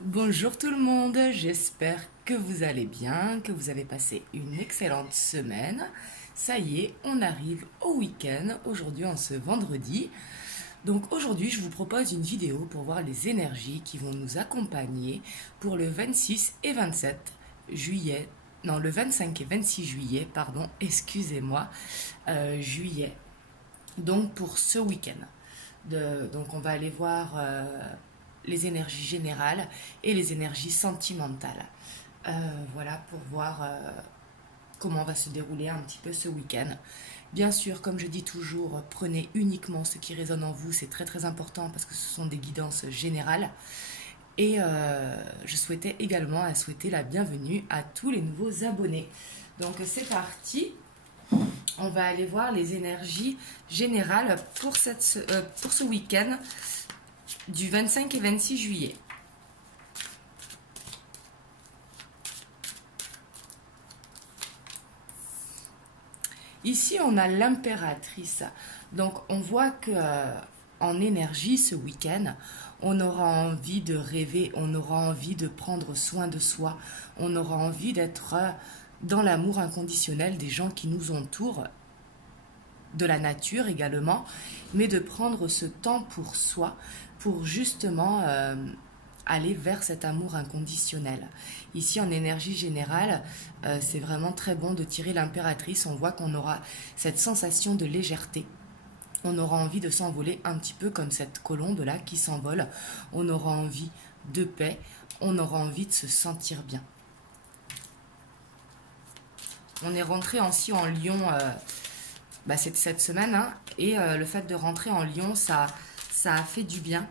Bonjour tout le monde, j'espère que vous allez bien, que vous avez passé une excellente semaine. Ça y est, on arrive au week-end, aujourd'hui en ce vendredi. Donc aujourd'hui, je vous propose une vidéo pour voir les énergies qui vont nous accompagner pour le 26 et 27 juillet. Non, le 25 et 26 juillet, pardon, excusez-moi, juillet. Donc pour ce week-end. Donc on va aller voir les énergies générales et les énergies sentimentales. Voilà pour voir comment va se dérouler un petit peu ce week-end. Bien sûr, comme je dis toujours, prenez uniquement ce qui résonne en vous, c'est très très important parce que ce sont des guidances générales. Et je souhaitais également souhaiter la bienvenue à tous les nouveaux abonnés. Donc c'est parti, on va aller voir les énergies générales pour ce week-end du 25 et 26 juillet. Ici, on a l'impératrice. Donc, on voit que en énergie, ce week-end, on aura envie de rêver, on aura envie de prendre soin de soi, on aura envie d'être dans l'amour inconditionnel des gens qui nous entourent, de la nature également, mais de prendre ce temps pour soi, pour justement aller vers cet amour inconditionnel. Ici, en énergie générale, c'est vraiment très bon de tirer l'impératrice. On voit qu'on aura cette sensation de légèreté. On aura envie de s'envoler un petit peu comme cette colombe-là qui s'envole. On aura envie de paix. On aura envie de se sentir bien. On est rentré aussi en Lion cette semaine. Hein, et le fait de rentrer en Lion, ça a fait du bien.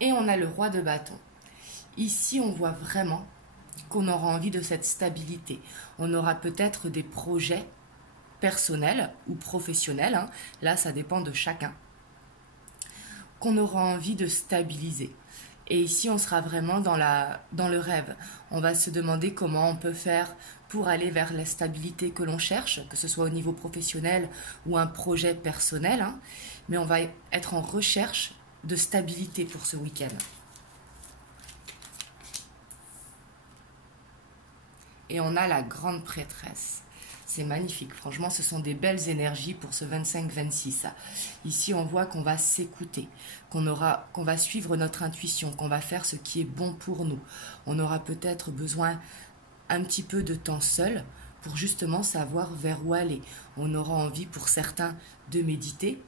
Et on a le roi de bâton. Ici, on voit vraiment qu'on aura envie de cette stabilité. On aura peut-être des projets personnels ou professionnels, hein. Là ça dépend de chacun, qu'on aura envie de stabiliser. Et ici, on sera vraiment dans le rêve. On va se demander comment on peut faire pour aller vers la stabilité que l'on cherche, que ce soit au niveau professionnel ou un projet personnel, hein. Mais on va être en recherche de stabilité pour ce week-end. Et on a la grande prêtresse. C'est magnifique, franchement, ce sont des belles énergies pour ce 25-26. Ici, on voit qu'on va s'écouter, qu'on va suivre notre intuition, qu'on va faire ce qui est bon pour nous. On aura peut-être besoin un petit peu de temps seul pour justement savoir vers où aller. On aura envie pour certains de méditer.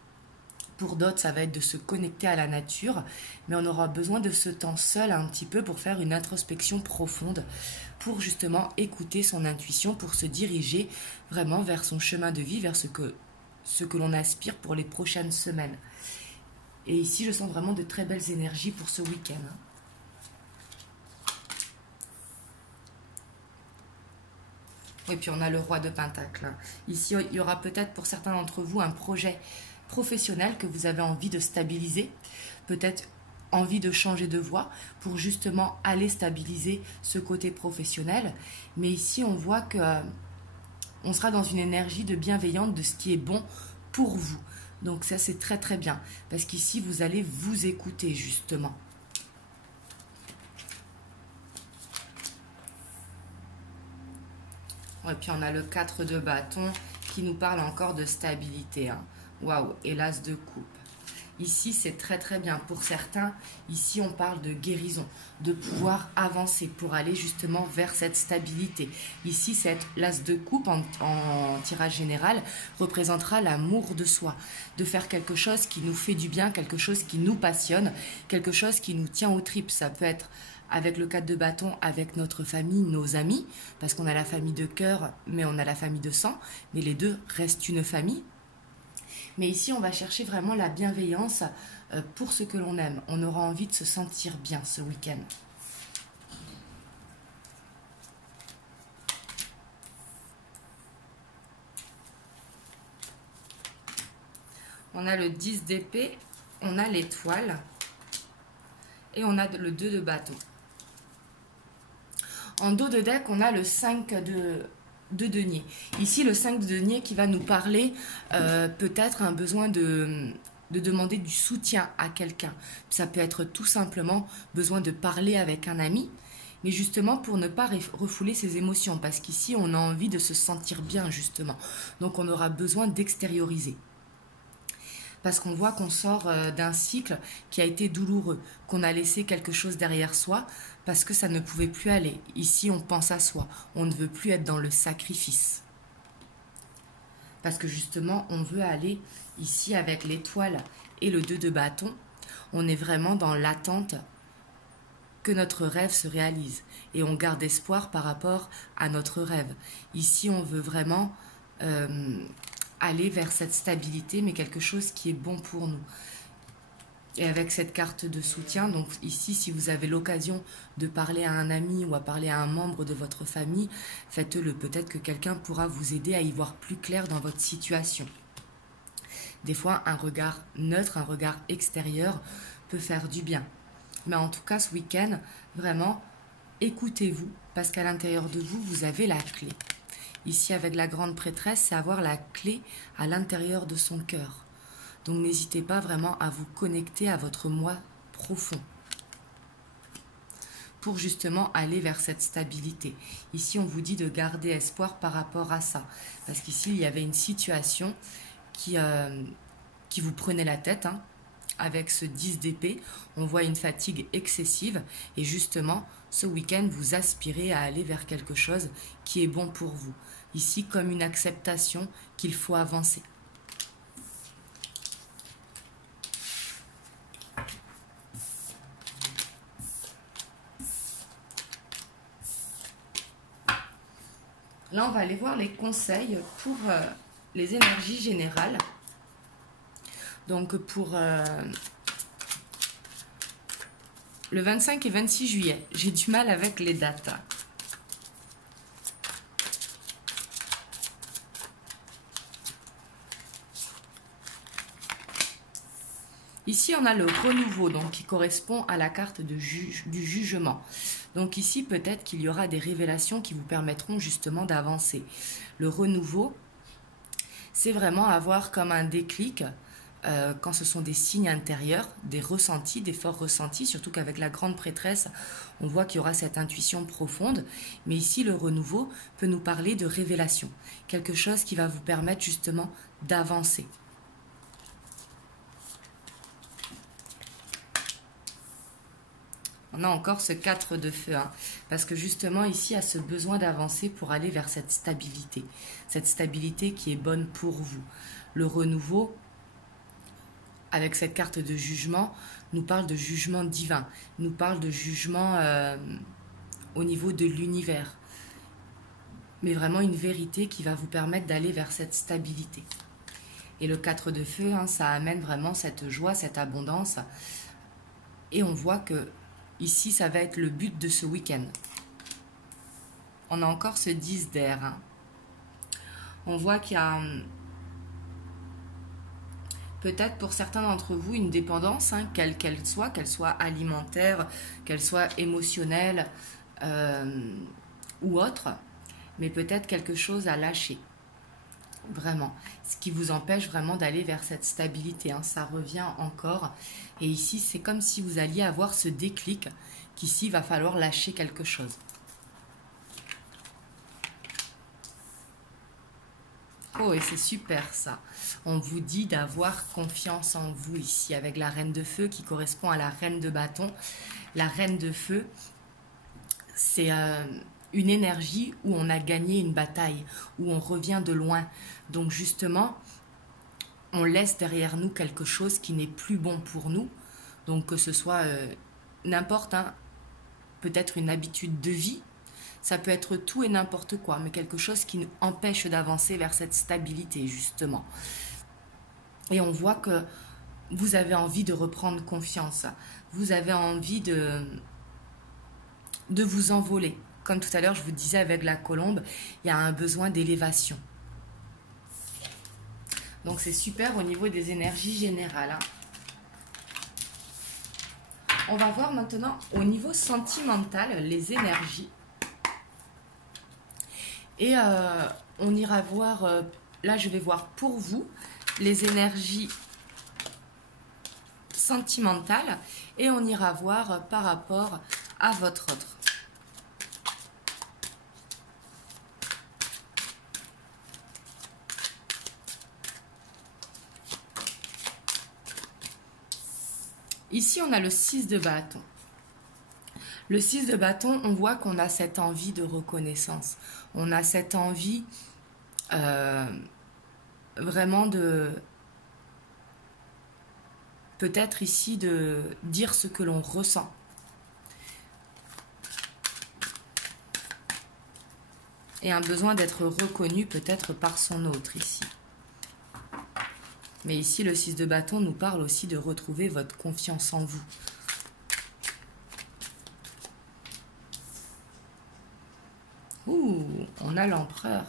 Pour d'autres, ça va être de se connecter à la nature, mais on aura besoin de ce temps seul un petit peu pour faire une introspection profonde, pour justement écouter son intuition, pour se diriger vraiment vers son chemin de vie, vers ce que l'on aspire pour les prochaines semaines. Et ici, je sens vraiment de très belles énergies pour ce week-end. Et puis on a le roi de Pentacle. Ici, il y aura peut-être pour certains d'entre vous un projet professionnel que vous avez envie de stabiliser, peut-être envie de changer de voie pour justement aller stabiliser ce côté professionnel. Mais ici, on voit que on sera dans une énergie de bienveillante de ce qui est bon pour vous. Donc ça, c'est très très bien, parce qu'ici, vous allez vous écouter justement. Et puis on a le 4 de bâton qui nous parle encore de stabilité. Hein. Waouh, et l'as de coupe. Ici, c'est très très bien. Pour certains, ici, on parle de guérison, de pouvoir avancer pour aller justement vers cette stabilité. Ici, l'as de coupe en tirage général représentera l'amour de soi, de faire quelque chose qui nous fait du bien, quelque chose qui nous passionne, quelque chose qui nous tient aux tripes. Ça peut être avec le 4 de bâton, avec notre famille, nos amis, parce qu'on a la famille de cœur, mais on a la famille de sang, mais les deux restent une famille. Mais ici, on va chercher vraiment la bienveillance pour ce que l'on aime. On aura envie de se sentir bien ce week-end. On a le 10 d'épée, on a l'étoile et on a le 2 de bâton. En dos de deck, on a le 5 de denier. Ici, le 5 de denier qui va nous parler peut-être un besoin de demander du soutien à quelqu'un. Ça peut être tout simplement besoin de parler avec un ami, mais justement pour ne pas refouler ses émotions, parce qu'ici, on a envie de se sentir bien, justement. Donc, on aura besoin d'extérioriser. Parce qu'on voit qu'on sort d'un cycle qui a été douloureux, qu'on a laissé quelque chose derrière soi, parce que ça ne pouvait plus aller. Ici, on pense à soi. On ne veut plus être dans le sacrifice. Parce que justement, on veut aller ici avec l'étoile et le 2 de bâton. On est vraiment dans l'attente que notre rêve se réalise. Et on garde espoir par rapport à notre rêve. Ici, on veut vraiment aller vers cette stabilité, mais quelque chose qui est bon pour nous. Et avec cette carte de soutien, donc ici, si vous avez l'occasion de parler à un ami ou à parler à un membre de votre famille, faites-le. Peut-être que quelqu'un pourra vous aider à y voir plus clair dans votre situation. Des fois, un regard neutre, un regard extérieur peut faire du bien. Mais en tout cas, ce week-end, vraiment, écoutez-vous, parce qu'à l'intérieur de vous, vous avez la clé. Ici, avec la grande prêtresse, c'est avoir la clé à l'intérieur de son cœur. Donc n'hésitez pas vraiment à vous connecter à votre moi profond pour justement aller vers cette stabilité. Ici, on vous dit de garder espoir par rapport à ça. Parce qu'ici, il y avait une situation qui vous prenait la tête. Avec ce 10 d'épée, on voit une fatigue excessive. Et justement, ce week-end, vous aspirez à aller vers quelque chose qui est bon pour vous. Ici, comme une acceptation qu'il faut avancer. Là, on va aller voir les conseils pour les énergies générales. Donc, pour le 25 et 26 juillet, j'ai du mal avec les dates. Ici, on a le renouveau, donc qui correspond à la carte du jugement. Donc ici, peut-être qu'il y aura des révélations qui vous permettront justement d'avancer. Le renouveau, c'est vraiment avoir comme un déclic quand ce sont des signes intérieurs, des ressentis, des forts ressentis, surtout qu'avec la grande prêtresse, on voit qu'il y aura cette intuition profonde. Mais ici, le renouveau peut nous parler de révélation, quelque chose qui va vous permettre justement d'avancer. On a encore ce 4 de feu, parce que justement ici, il y a ce besoin d'avancer pour aller vers cette stabilité qui est bonne pour vous. Le renouveau, avec cette carte de jugement, nous parle de jugement divin, nous parle de jugement au niveau de l'univers, mais vraiment une vérité qui va vous permettre d'aller vers cette stabilité. Et le 4 de feu, ça amène vraiment cette joie, cette abondance, et on voit que ici, ça va être le but de ce week-end. On a encore ce 10 d'air. On voit qu'il y a peut-être pour certains d'entre vous une dépendance, quelle qu'elle soit alimentaire, qu'elle soit émotionnelle ou autre, mais peut-être quelque chose à lâcher. Vraiment, ce qui vous empêche vraiment d'aller vers cette stabilité, ça revient encore. Et ici, c'est comme si vous alliez avoir ce déclic qu'ici, il va falloir lâcher quelque chose. Oh, et c'est super ça. On vous dit d'avoir confiance en vous ici, avec la reine de feu qui correspond à la reine de bâton. La reine de feu, c'est une énergie où on a gagné une bataille, où on revient de loin. Donc justement, on laisse derrière nous quelque chose qui n'est plus bon pour nous. Donc que ce soit n'importe, peut-être une habitude de vie, ça peut être tout et n'importe quoi, mais quelque chose qui nous empêche d'avancer vers cette stabilité justement. Et on voit que vous avez envie de reprendre confiance, vous avez envie de vous envoler. Comme tout à l'heure, je vous disais avec la colombe, il y a un besoin d'élévation. Donc c'est super au niveau des énergies générales. On va voir maintenant au niveau sentimental les énergies. Et on ira voir, là je vais voir pour vous les énergies sentimentales et on ira voir par rapport à votre autre. Ici, on a le 6 de bâton. Le 6 de bâton, on voit qu'on a cette envie de reconnaissance. On a cette envie vraiment de... Peut-être ici de dire ce que l'on ressent. Et un besoin d'être reconnu peut-être par son autre ici. Mais ici, le 6 de bâton nous parle aussi de retrouver votre confiance en vous. Ouh, on a l'empereur.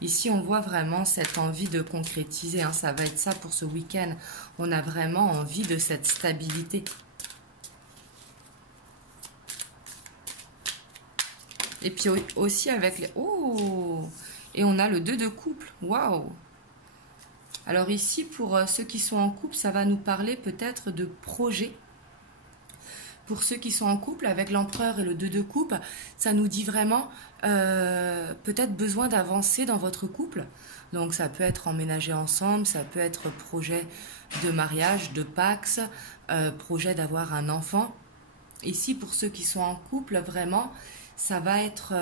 Ici, on voit vraiment cette envie de concrétiser. Hein, ça va être ça pour ce week-end. On a vraiment envie de cette stabilité. Et puis aussi avec les... Oh! Et on a le 2 de couple. Waouh! Alors ici, pour ceux qui sont en couple, ça va nous parler peut-être de projet. Pour ceux qui sont en couple, avec l'empereur et le 2 de coupe, ça nous dit vraiment peut-être besoin d'avancer dans votre couple. Donc ça peut être emménager ensemble, ça peut être projet de mariage, de pax, projet d'avoir un enfant. Ici, pour ceux qui sont en couple, vraiment, ça va être...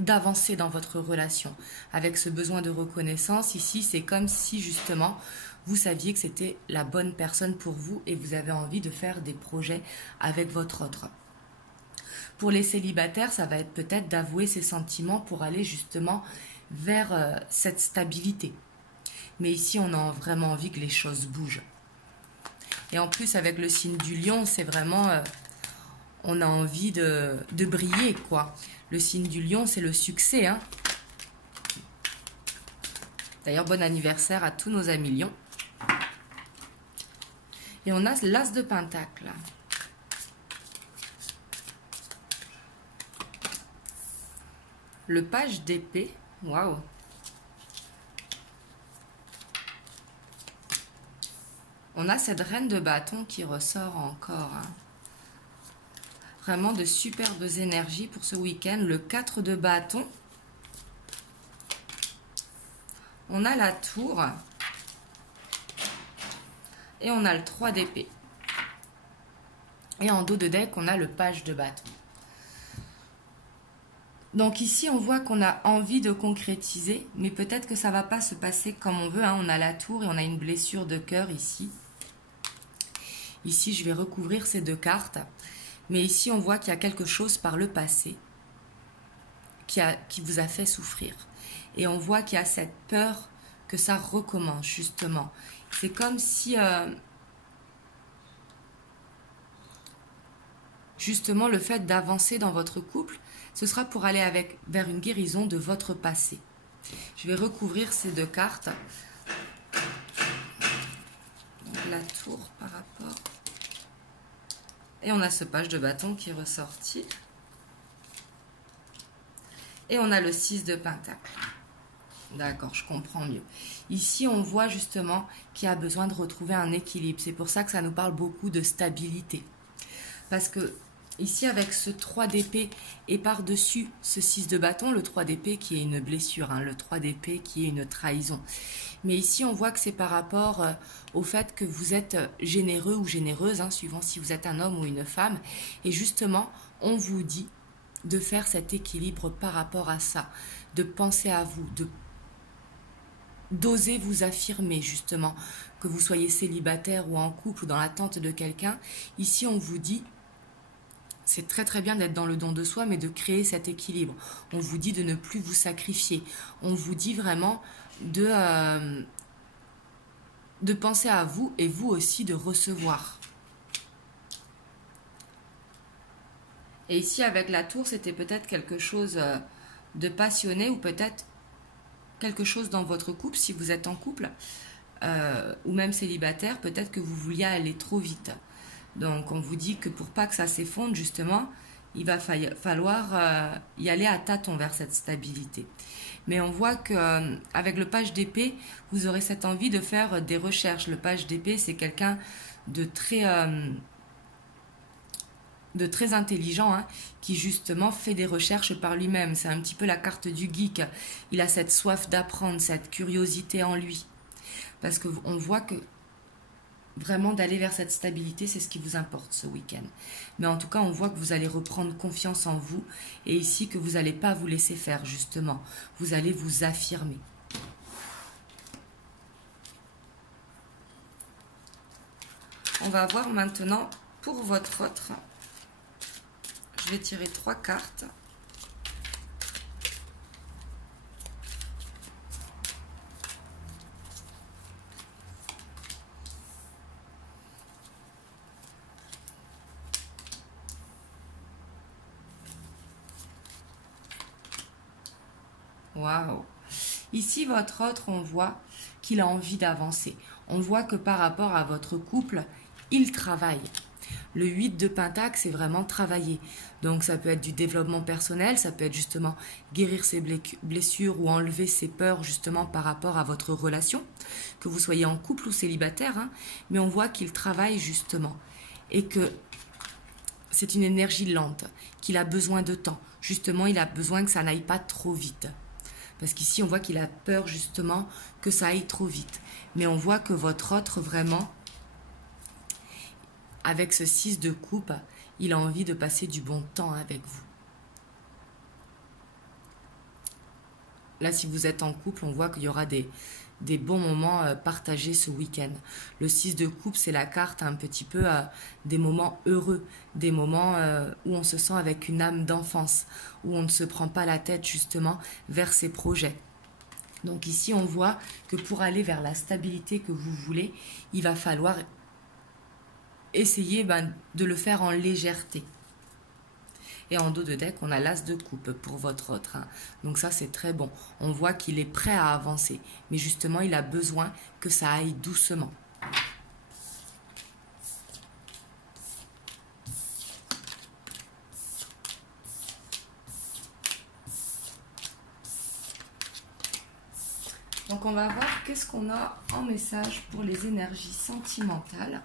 d'avancer dans votre relation avec ce besoin de reconnaissance. Ici, c'est comme si justement vous saviez que c'était la bonne personne pour vous et vous avez envie de faire des projets avec votre autre. Pour les célibataires, ça va être peut-être d'avouer ses sentiments pour aller justement vers cette stabilité. Mais ici, on a vraiment envie que les choses bougent. Et en plus, avec le signe du lion, c'est vraiment... on a envie de briller, quoi. Le signe du lion, c'est le succès. Hein. D'ailleurs, bon anniversaire à tous nos amis lions. Et on a l'as de pentacle. Le page d'épée. Waouh. On a cette reine de bâton qui ressort encore. Hein. Vraiment de superbes énergies pour ce week-end. Le 4 de bâton. On a la tour. Et on a le 3 d'épée. Et en dos de deck, on a le page de bâton. Donc ici, on voit qu'on a envie de concrétiser, mais peut-être que ça ne va pas se passer comme on veut. Hein. On a la tour et on a une blessure de cœur ici. Ici, je vais recouvrir ces deux cartes. Mais ici, on voit qu'il y a quelque chose par le passé qui vous a fait souffrir. Et on voit qu'il y a cette peur que ça recommence, justement. C'est comme si, justement, le fait d'avancer dans votre couple, ce sera pour aller vers une guérison de votre passé. Je vais recouvrir ces deux cartes. Donc, la tour par rapport... Et on a ce page de bâton qui est ressorti. Et on a le 6 de pentacle. D'accord, je comprends mieux. Ici, on voit justement qu'il y a besoin de retrouver un équilibre. C'est pour ça que ça nous parle beaucoup de stabilité. Parce que ici, avec ce 3 d'épée et par-dessus ce 6 de bâton, le 3 d'épée qui est une blessure, hein, le 3 d'épée qui est une trahison. Mais ici, on voit que c'est par rapport au fait que vous êtes généreux ou généreuse, hein, suivant si vous êtes un homme ou une femme. Et justement, on vous dit de faire cet équilibre par rapport à ça, de penser à vous, d'oser vous affirmer justement, que vous soyez célibataire ou en couple ou dans l'attente de quelqu'un. Ici, on vous dit, c'est très très bien d'être dans le don de soi, mais de créer cet équilibre. On vous dit de ne plus vous sacrifier. On vous dit vraiment de penser à vous et vous aussi de recevoir. Et ici, avec la tour, c'était peut-être quelque chose de passionné ou peut-être quelque chose dans votre couple, si vous êtes en couple, ou même célibataire, peut-être que vous vouliez aller trop vite. Donc, on vous dit que pour pas que ça s'effondre, justement, il va falloir y aller à tâtons vers cette stabilité. Mais on voit que avec le page d'épée, vous aurez cette envie de faire des recherches. Le page d'épée, c'est quelqu'un de très intelligent, hein, qui justement fait des recherches par lui-même. C'est un petit peu la carte du geek. Il a cette soif d'apprendre, cette curiosité en lui. Parce qu'on voit que vraiment d'aller vers cette stabilité, c'est ce qui vous importe ce week-end. Mais en tout cas, on voit que vous allez reprendre confiance en vous et ici que vous n'allez pas vous laisser faire justement. Vous allez vous affirmer. On va voir maintenant pour votre autre. Je vais tirer 3 cartes. Waouh! Ici, votre autre, on voit qu'il a envie d'avancer. On voit que par rapport à votre couple, il travaille. Le 8 de Pentacle, c'est vraiment travailler. Donc ça peut être du développement personnel, ça peut être justement guérir ses blessures ou enlever ses peurs justement par rapport à votre relation, que vous soyez en couple ou célibataire, hein, mais on voit qu'il travaille justement et que c'est une énergie lente, qu'il a besoin de temps. Justement, il a besoin que ça n'aille pas trop vite. Parce qu'ici, on voit qu'il a peur justement que ça aille trop vite. Mais on voit que votre autre, vraiment, avec ce 6 de coupe, il a envie de passer du bon temps avec vous. Là, si vous êtes en couple, on voit qu'il y aura des bons moments partagés ce week-end. Le 6 de coupe, c'est la carte un petit peu des moments heureux, des moments où on se sent avec une âme d'enfance, où on ne se prend pas la tête justement vers ses projets. Donc ici, on voit que pour aller vers la stabilité que vous voulez, il va falloir essayer de le faire en légèreté. Et en dos de deck, on a l'as de coupe pour votre autre. Hein. Donc ça, c'est très bon. On voit qu'il est prêt à avancer. Mais justement, il a besoin que ça aille doucement. Donc on va voir qu'est-ce qu'on a en message pour les énergies sentimentales.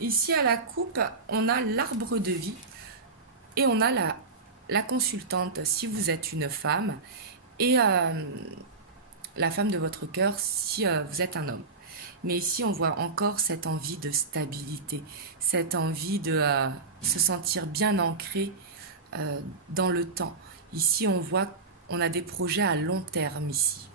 Ici à la coupe, on a l'arbre de vie et on a la consultante si vous êtes une femme et la femme de votre cœur si vous êtes un homme. Mais ici, on voit encore cette envie de stabilité, cette envie de se sentir bien ancré dans le temps. Ici, on voit qu'on a des projets à long terme ici.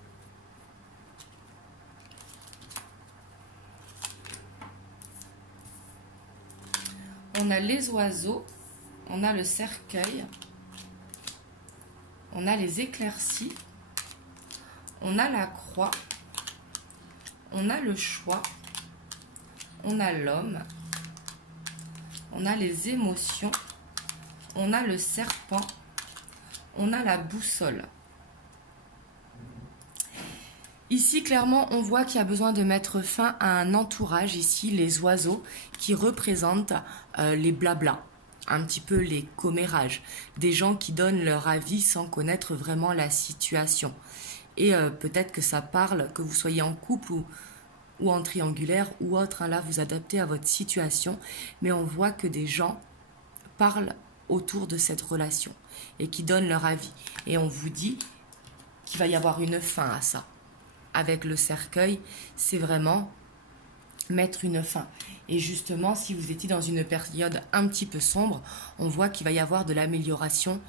On a les oiseaux, on a le cercueil, on a les éclaircies, on a la croix, on a le choix, on a l'homme, on a les émotions, on a le serpent, on a la boussole. Ici, clairement, on voit qu'il y a besoin de mettre fin à un entourage, ici, les oiseaux, qui représentent les blablas, un petit peu les commérages, des gens qui donnent leur avis sans connaître vraiment la situation. Et peut-être que ça parle, que vous soyez en couple ou en triangulaire ou autre, hein, là, vous adaptez à votre situation, mais on voit que des gens parlent autour de cette relation et qui donnent leur avis. Et on vous dit qu'il va y avoir une fin à ça. Avec le cercueil, c'est vraiment mettre une fin. Et justement, si vous étiez dans une période un petit peu sombre, on voit qu'il va y avoir de l'amélioration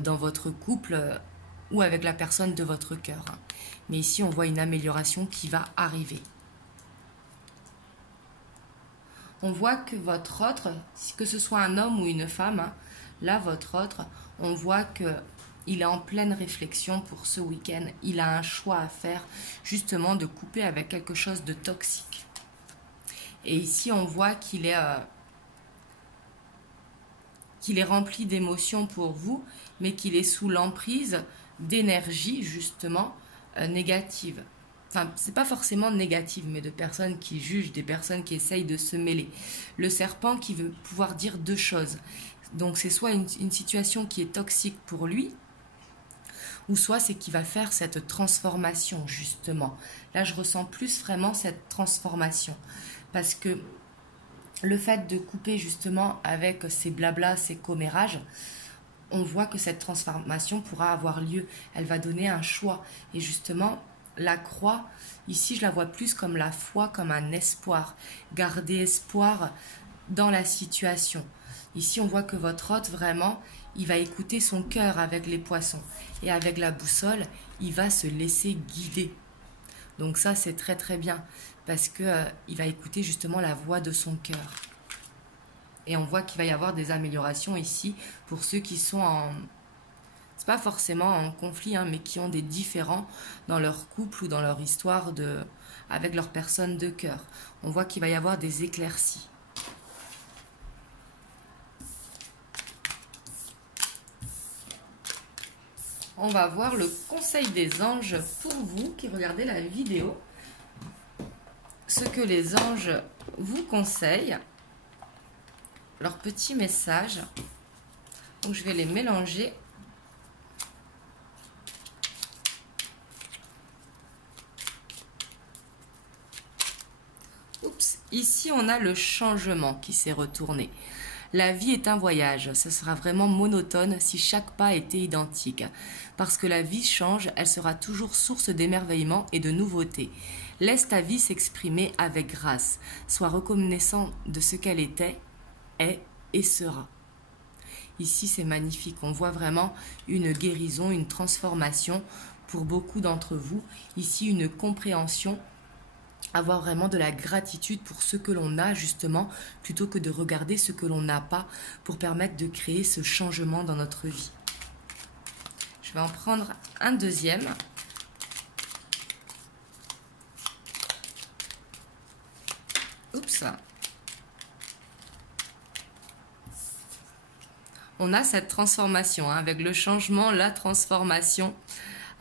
dans votre couple ou avec la personne de votre cœur. Hein. Mais ici, on voit une amélioration qui va arriver. On voit que votre autre, que ce soit un homme ou une femme, hein, là, votre autre, on voit que il est en pleine réflexion pour ce week-end. Il a un choix à faire, justement, de couper avec quelque chose de toxique. Et ici, on voit qu'il est rempli d'émotions pour vous, mais qu'il est sous l'emprise d'énergie, justement, négative. Enfin, c'est pas forcément négative, mais de personnes qui jugent, des personnes qui essayent de se mêler. Le serpent qui veut pouvoir dire deux choses. Donc, c'est soit une situation qui est toxique pour lui, ou soit c'est qu'il va faire cette transformation, justement. Là, je ressens plus vraiment cette transformation. Parce que le fait de couper, justement, avec ces blablas, ces commérages, on voit que cette transformation pourra avoir lieu. Elle va donner un choix. Et justement, la croix, ici, je la vois plus comme la foi, comme un espoir. Garder espoir dans la situation. Ici, on voit que votre hôte, vraiment, il va écouter son cœur avec les poissons. Et avec la boussole, il va se laisser guider. Donc ça, c'est très très bien. Parce que il va écouter justement la voix de son cœur. Et on voit qu'il va y avoir des améliorations ici pour ceux qui sont en... C'est pas forcément en conflit, hein, mais qui ont des différends dans leur couple ou dans leur histoire avec leur personne de cœur. On voit qu'il va y avoir des éclaircies. On va voir le conseil des anges pour vous qui regardez la vidéo. Ce que les anges vous conseillent. Leurs petits messages. Donc je vais les mélanger. Oups, ici on a le changement qui s'est retourné. La vie est un voyage, ce sera vraiment monotone si chaque pas était identique. Parce que la vie change, elle sera toujours source d'émerveillement et de nouveautés. Laisse ta vie s'exprimer avec grâce. Sois reconnaissant de ce qu'elle était, est et sera. Ici, c'est magnifique. On voit vraiment une guérison, une transformation pour beaucoup d'entre vous. Ici, une compréhension. Avoir vraiment de la gratitude pour ce que l'on a justement, plutôt que de regarder ce que l'on n'a pas pour permettre de créer ce changement dans notre vie. Je vais en prendre un deuxième. Oups. On a cette transformation, hein, avec le changement, la transformation.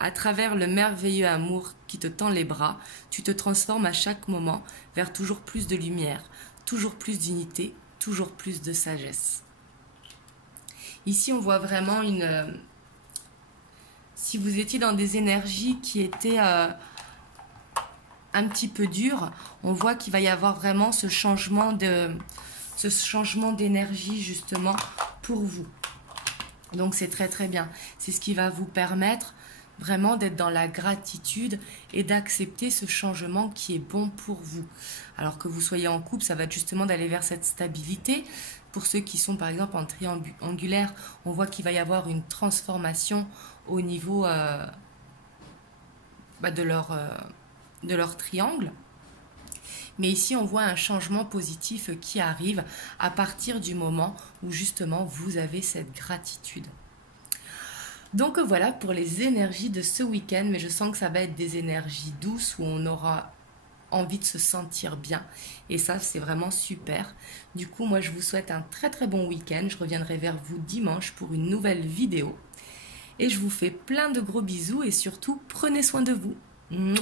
À travers le merveilleux amour qui te tend les bras, tu te transformes à chaque moment vers toujours plus de lumière, toujours plus d'unité, toujours plus de sagesse. Ici, on voit vraiment une... Si vous étiez dans des énergies qui étaient un petit peu dures, on voit qu'il va y avoir vraiment ce changement d'énergie justement pour vous. Donc c'est très très bien. C'est ce qui va vous permettre vraiment d'être dans la gratitude et d'accepter ce changement qui est bon pour vous. Alors que vous soyez en couple, ça va être justement d'aller vers cette stabilité. Pour ceux qui sont par exemple en triangulaire, on voit qu'il va y avoir une transformation au niveau de leur triangle. Mais ici, on voit un changement positif qui arrive à partir du moment où justement vous avez cette gratitude. Donc voilà pour les énergies de ce week-end, mais je sens que ça va être des énergies douces où on aura envie de se sentir bien. Et ça, c'est vraiment super. Du coup, moi, je vous souhaite un très très bon week-end. Je reviendrai vers vous dimanche pour une nouvelle vidéo. Et je vous fais plein de gros bisous et surtout, prenez soin de vous. Mouah.